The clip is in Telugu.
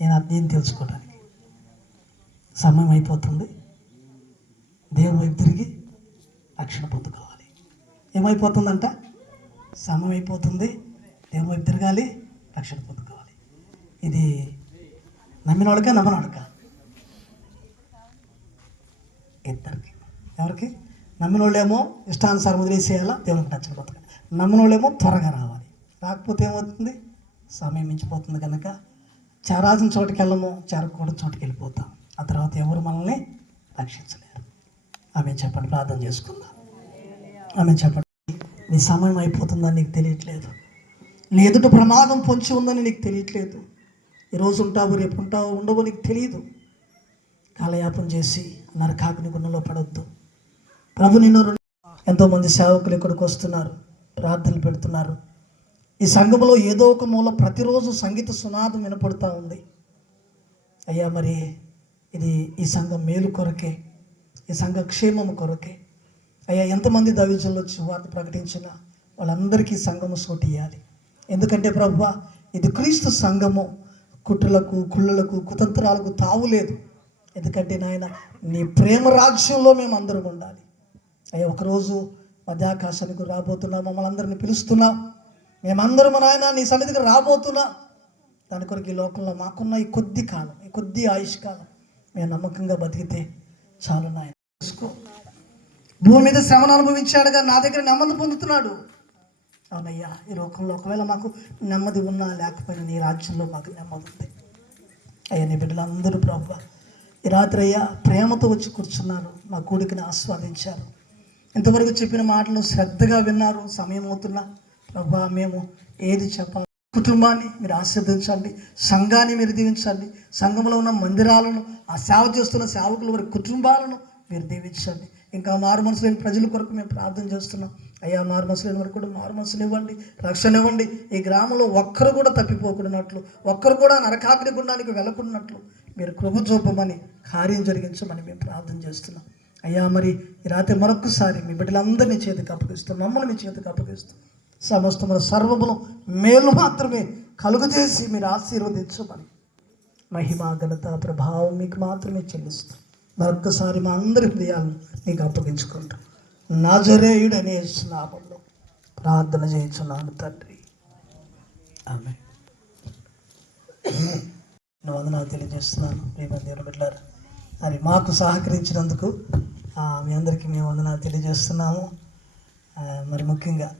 నేను నేను తెలుసుకోవడానికి. సమయం అయిపోతుంది. దేవుని వైపు తిరిగి రక్షణ పొందుకోవాలి. ఏమైపోతుందంట? సమయం అయిపోతుంది. దేవుని వైపు తిరగాలి రక్షణ పొందుకోవాలి. ఇది నమ్మినోళ్ళకా నమ్మనోళ్ళకా ఇద్దరికి. ఎవరికి? నమ్మినోళ్ళేమో ఇష్టానుసారం వదిలేసేయాలా? దేవునికి నచ్చిన బతకాలి నమ్మినోళ్ళేమో త్వరగా రావాలి. రాకపోతే ఏమవుతుంది? సమయం మించిపోతుంది కనుక చేరాల్సిన చోటుకి వెళ్ళము చేరకూడని చోటుకి వెళ్ళిపోతాం. ఆ తర్వాత ఎవరు మనల్ని రక్షించలేరు. ఆమె చెప్పండి ప్రార్థన చేసుకుందాం. ఆమె చెప్పండి నీ సమయం అయిపోతుందని నీకు తెలియట్లేదు. నీ ఎదుట ప్రమాదం పొంచి ఉందని నీకు తెలియట్లేదు. ఈరోజు ఉంటావు రేపు ఉంటావు ఉండవో నీకు తెలియదు కాలయాపం చేసి నరకాకుని గుణంలో పడవద్దు ప్రభు నిన్ను ఎంతోమంది సేవకులు ఇక్కడికి వస్తున్నారు ప్రార్థనలు పెడుతున్నారు. ఈ సంఘంలో ఏదో ఒక మూల ప్రతిరోజు సంగీత సునాదం వినపడుతూ ఉంది. అయ్యా మరి ఇది ఈ సంఘం మేలు కొరకే ఈ సంఘ క్షేమం కొరకే. అయ్యా ఎంతమంది దైవజనులు వార్త ప్రకటించిన వాళ్ళందరికీ సంఘము సోటి ఎందుకంటే ప్రభు ఇది క్రీస్తు సంఘము. కుట్రలకు కుళ్ళలకు కుతంత్రాలకు తావులేదు ఎందుకంటే నాయన నీ ప్రేమ రాజ్యంలో మేము అందరం ఉండాలి. అయ్యా ఒకరోజు మధ్యాకాశానికి రాబోతున్నాం మమ్మల్ని అందరిని పిలుస్తున్నాం. మేమందరం నాయన నీ సన్నిధికి రాబోతున్నా. దాని కొరకు ఈ లోకంలో మాకున్న ఈ కొద్ది కాలం ఈ కొద్ది ఆయుష్ కాలం మేము నమ్మకంగా బతికితే చాలు నాయన. చూసుకో. భూమి మీద శ్రమను అనుభవించాడుగా నా దగ్గర నెమ్మది పొందుతున్నాడు. అవునయ్యా ఈ లోకంలో ఒకవేళ మాకు నెమ్మది ఉన్నా లేకపోయినా నీ రాజ్యంలో మాకు నెమ్మది ఉంది. అయ్యా నీ బిడ్డలందరూ ప్రభు ఈ రాత్రి అయ్యా ప్రేమతో వచ్చి కూర్చున్నారు మా కూడికిని ఆస్వాదించారు. ఇంతవరకు చెప్పిన మాటలు శ్రద్ధగా విన్నారు సమయం అవుతున్నా. ప్రభా మేము ఏది చెప్పాలి? కుటుంబాన్ని మీరు ఆశీర్వదించండి సంఘాన్ని మీరు దీవించండి సంఘంలో ఉన్న మందిరాలను ఆ సేవ చేస్తున్న సేవకులు వారి కుటుంబాలను మీరు దీవించండి. ఇంకా మారు మనసు లేని ప్రజల కొరకు మేము ప్రార్థన చేస్తున్నాం. అయ్యా మారు మనసు లేని వరకు కూడా మారు మనసులు ఇవ్వండి రక్షణ ఇవ్వండి. ఈ గ్రామంలో ఒక్కరు కూడా తప్పిపోకున్నట్లు ఒక్కరు కూడా నరకాగ్ని గుండానికి వెళ్ళకున్నట్లు మీరు కృప చూపమని కార్యం జరిగించమని మేము ప్రార్థన చేస్తున్నాం. అయ్యా మరి ఈ రాత్రి మరొకసారి మీ బిడ్డలందరినీ చేతికి అప్పగిస్తాం మమ్మల్ని మీ చేతికి అప్పగిస్తాం సమస్తముల సర్వమును మేలు మాత్రమే కలుగజేసి మీరు ఆశీర్వదించమని మహిమ ఘనత ప్రభావం మీకు మాత్రమే చెల్లిస్తాం మరొక్కసారి మా అందరి హృదయాలను మీకు అప్పగించుకుంటాం నాజరేయుడనే స్నామంలో ప్రార్థన చేయించున్నాను తండ్రి. ఆమె వందనాలు తెలియజేస్తున్నాను ప్రేమ దేవుని బిడ్డలారా. మరి మాకు సహకరించినందుకు మీ అందరికీ మేము వందనాలు తెలియజేస్తున్నాము. మరి ముఖ్యంగా